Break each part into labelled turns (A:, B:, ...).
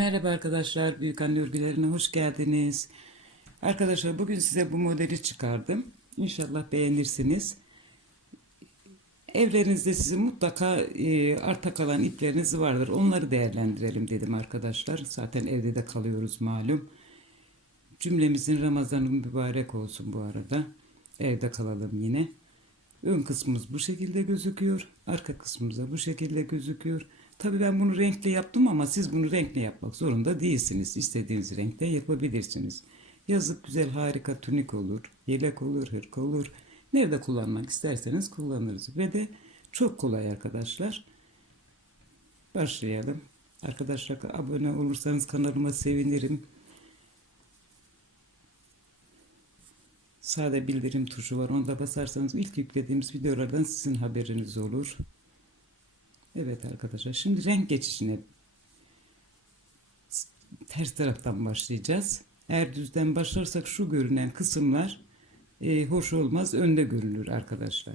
A: Merhaba arkadaşlar, Büyük Anne Örgülerine hoş geldiniz. Arkadaşlar bugün size bu modeli çıkardım. İnşallah beğenirsiniz. Evlerinizde sizin mutlaka e, arta kalan ipleriniz vardır. Onları değerlendirelim dedim arkadaşlar. Zaten evde de kalıyoruz malum. Cümlemizin Ramazanı mübarek olsun bu arada. Evde kalalım yine. Ön kısmımız bu şekilde gözüküyor. Arka kısmımız da bu şekilde gözüküyor. Tabii ben bunu renkli yaptım ama siz bunu renkli yapmak zorunda değilsiniz. İstediğiniz renkte yapabilirsiniz. Yazık güzel harika tunik olur, yelek olur, hırka olur. Nerede kullanmak isterseniz kullanırız. Ve de çok kolay arkadaşlar. Başlayalım. Arkadaşlar abone olursanız kanalıma sevinirim. Sade bildirim tuşu var. Onu da basarsanız ilk yüklediğimiz videolardan sizin haberiniz olur. Evet arkadaşlar şimdi renk geçişine ters taraftan başlayacağız. Eğer düzden başlarsak şu görünen kısımlar e, hoş olmaz önde görülür arkadaşlar.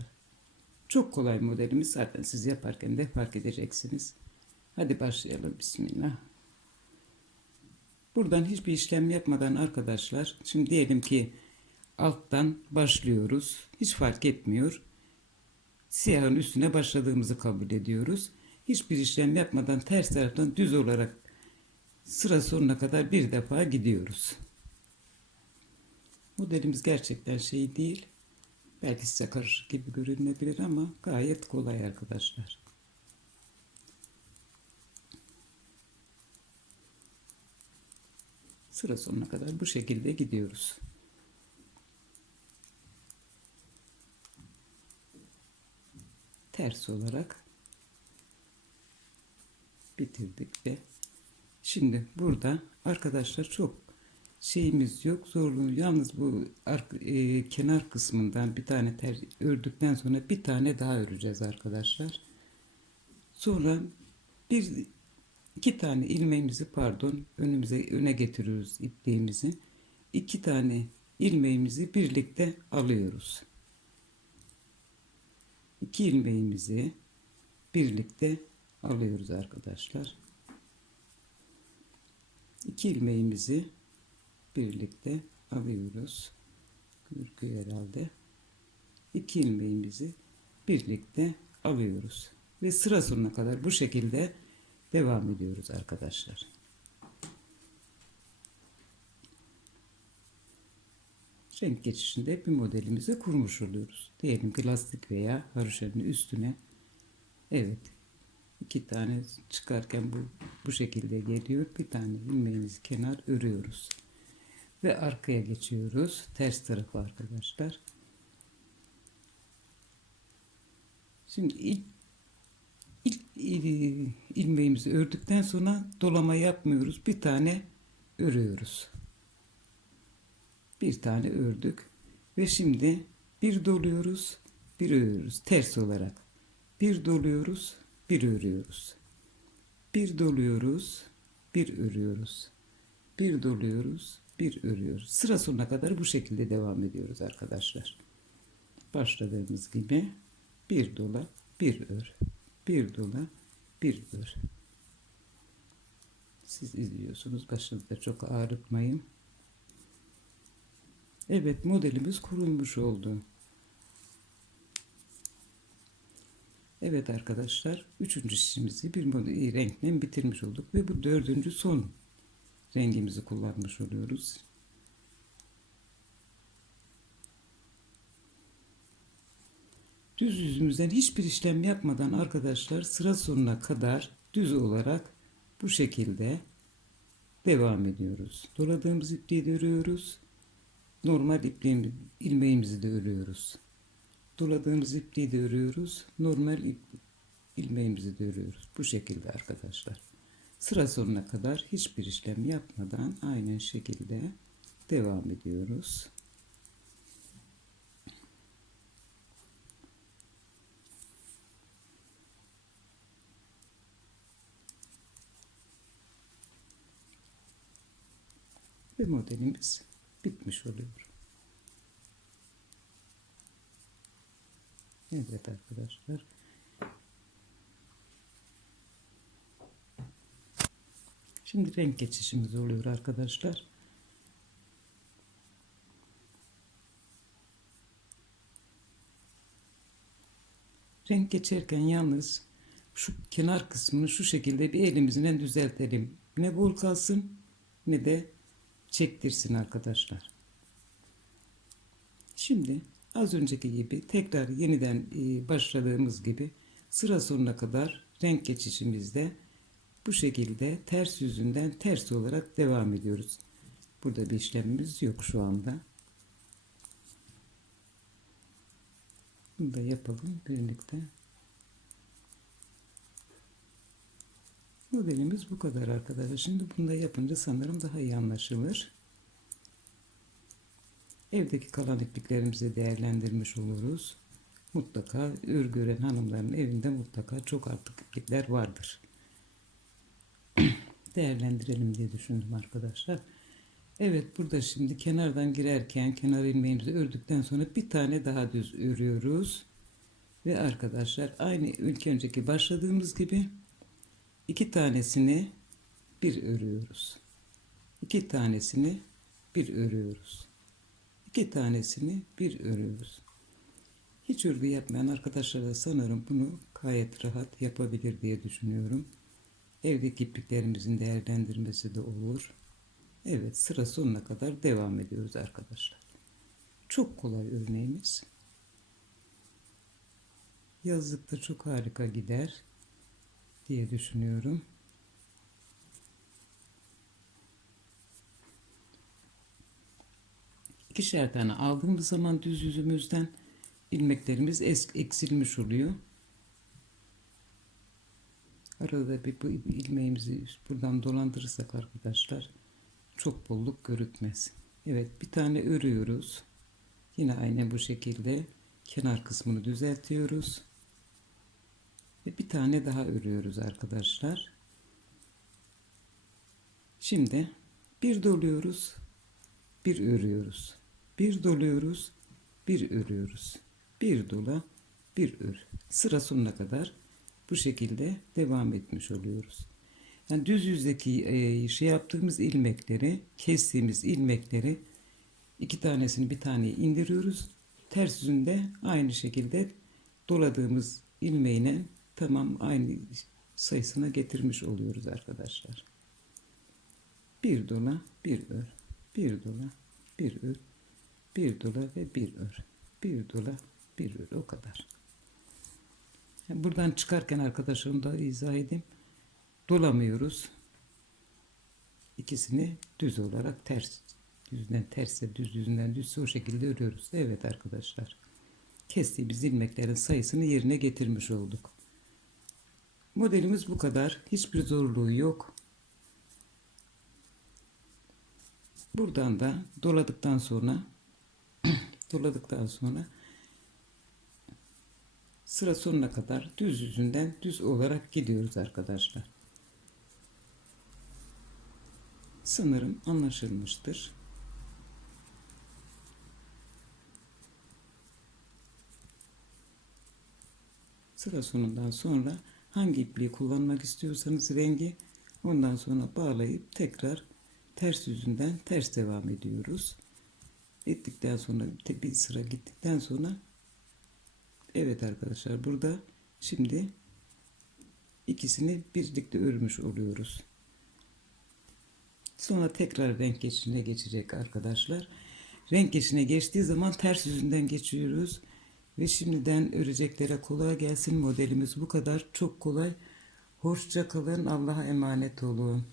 A: Çok kolay modelimiz zaten siz yaparken de fark edeceksiniz. Hadi başlayalım bismillah. Buradan hiçbir işlem yapmadan arkadaşlar şimdi diyelim ki alttan başlıyoruz. Hiç fark etmiyor. Siyahın üstüne başladığımızı kabul ediyoruz. Hiçbir işlem yapmadan ters taraftan düz olarak sıra sonuna kadar bir defa gidiyoruz. Modelimiz gerçekten şey değil. Belki size karışık gibi görünebilir ama gayet kolay arkadaşlar. Sıra sonuna kadar bu şekilde gidiyoruz. Ters olarak bitirdik ve şimdi burada arkadaşlar çok şeyimiz yok zorluğu yalnız bu e, kenar kısmından bir tane ter ördükten sonra bir tane daha öreceğiz arkadaşlar. Sonra bir iki tane ilmeğimizi pardon önümüze öne getiriyoruz ipliğimizi iki tane ilmeğimizi birlikte alıyoruz iki ilmeğimizi birlikte alıyoruz arkadaşlar. İki ilmeğimizi birlikte alıyoruz. Gözüküyor herhalde. İki ilmeğimizi birlikte alıyoruz. Ve sıra sonuna kadar bu şekilde devam ediyoruz arkadaşlar. Renk geçişinde bir modelimizi kurmuş oluyoruz. Diyelim ki lastik veya haroşanın üstüne evet iki tane çıkarken bu bu şekilde geliyor. Bir tane ilmeğimizi kenar örüyoruz. Ve arkaya geçiyoruz. Ters tarafı arkadaşlar. Şimdi ilk, ilk ilmeğimizi ördükten sonra dolama yapmıyoruz. Bir tane örüyoruz bir tane ördük ve şimdi bir doluyoruz bir örüyoruz. Ters olarak. Bir doluyoruz bir örüyoruz. Bir doluyoruz bir örüyoruz. Bir doluyoruz bir örüyoruz. Sıra sonuna kadar bu şekilde devam ediyoruz arkadaşlar. Başladığımız gibi bir dola bir ör bir dola bir ör. Siz izliyorsunuz başınızda çok ağrıtmayın Evet modelimiz kurulmuş oldu. Evet arkadaşlar üçüncü şişimizi bir renkle bitirmiş olduk ve bu dördüncü son rengimizi kullanmış oluyoruz. Düz yüzümüzden hiçbir işlem yapmadan arkadaşlar sıra sonuna kadar düz olarak bu şekilde devam ediyoruz. Doladığımız ipliği örüyoruz normal ipliğimiz, ilmeğimizi de örüyoruz. Doladığımız ipliği de örüyoruz. Normal ip, ilmeğimizi de örüyoruz. Bu şekilde arkadaşlar. Sıra sonuna kadar hiçbir işlem yapmadan aynı şekilde devam ediyoruz. Ve modelimiz bitmiş oluyor. Evet arkadaşlar. Şimdi renk geçişimiz oluyor arkadaşlar. Renk geçerken yalnız şu kenar kısmını şu şekilde bir elimizle düzeltelim. Ne bol kalsın ne de çektirsin arkadaşlar. Şimdi az önceki gibi tekrar yeniden e, başladığımız gibi sıra sonuna kadar renk geçişimizde bu şekilde ters yüzünden ters olarak devam ediyoruz. Burada bir işlemimiz yok şu anda. Bunu da yapalım birlikte. Modelimiz bu kadar arkadaşlar. Şimdi bunu da yapınca sanırım daha iyi anlaşılır. Evdeki kalan ipliklerimizi değerlendirmiş oluruz. Mutlaka örgü hanımların evinde mutlaka çok artık iplikler vardır. Değerlendirelim diye düşündüm arkadaşlar. Evet burada şimdi kenardan girerken kenar ilmeğimizi ördükten sonra bir tane daha düz örüyoruz. Ve arkadaşlar aynı ilk önceki başladığımız gibi iki tanesini bir örüyoruz. İki tanesini bir örüyoruz. İki tanesini bir örüyoruz. Hiç örgü yapmayan arkadaşlar da sanırım bunu gayet rahat yapabilir diye düşünüyorum. Evdeki ipliklerimizin değerlendirmesi de olur. Evet sıra sonuna kadar devam ediyoruz arkadaşlar. Çok kolay örneğimiz. Yazlıkta çok harika gider diye düşünüyorum. İkişer tane aldığımız zaman düz yüzümüzden ilmeklerimiz eksilmiş oluyor. Arada bir bu ilmeğimizi buradan dolandırırsak arkadaşlar çok bolluk görükmez. Evet bir tane örüyoruz. Yine aynı bu şekilde kenar kısmını düzeltiyoruz. Ve bir tane daha örüyoruz arkadaşlar. Şimdi bir doluyoruz, bir örüyoruz. Bir doluyoruz, bir örüyoruz. Bir dola, bir ör. Sıra sonuna kadar bu şekilde devam etmiş oluyoruz. Yani düz yüzdeki e, şey yaptığımız ilmekleri, kestiğimiz ilmekleri iki tanesini bir tane indiriyoruz. Ters yüzünde aynı şekilde doladığımız ilmeğine tamam aynı sayısına getirmiş oluyoruz arkadaşlar. Bir dola, bir ör. Bir dola, bir ör. Bir dola ve bir ör. Bir dola, bir ör. O kadar. Buradan çıkarken arkadaşlarım da izah edeyim. Dolamıyoruz. İkisini düz olarak ters düzden terse düz düzünden düzse o şekilde örüyoruz. Evet arkadaşlar. Kestiğimiz ilmeklerin sayısını yerine getirmiş olduk. Modelimiz bu kadar. Hiçbir zorluğu yok. Buradan da doladıktan sonra doladıktan sonra sıra sonuna kadar düz yüzünden düz olarak gidiyoruz arkadaşlar. Sanırım anlaşılmıştır. Sıra sonundan sonra hangi ipliği kullanmak istiyorsanız rengi ondan sonra bağlayıp tekrar ters yüzünden ters devam ediyoruz. Ettikten sonra bir sıra gittikten sonra evet arkadaşlar burada şimdi ikisini birlikte örmüş oluyoruz. Sonra tekrar renk geçişine geçecek arkadaşlar. Renk geçişine geçtiği zaman ters yüzünden geçiyoruz. Ve şimdiden öreceklere kolay gelsin modelimiz bu kadar çok kolay. Hoşça kalın Allah'a emanet olun.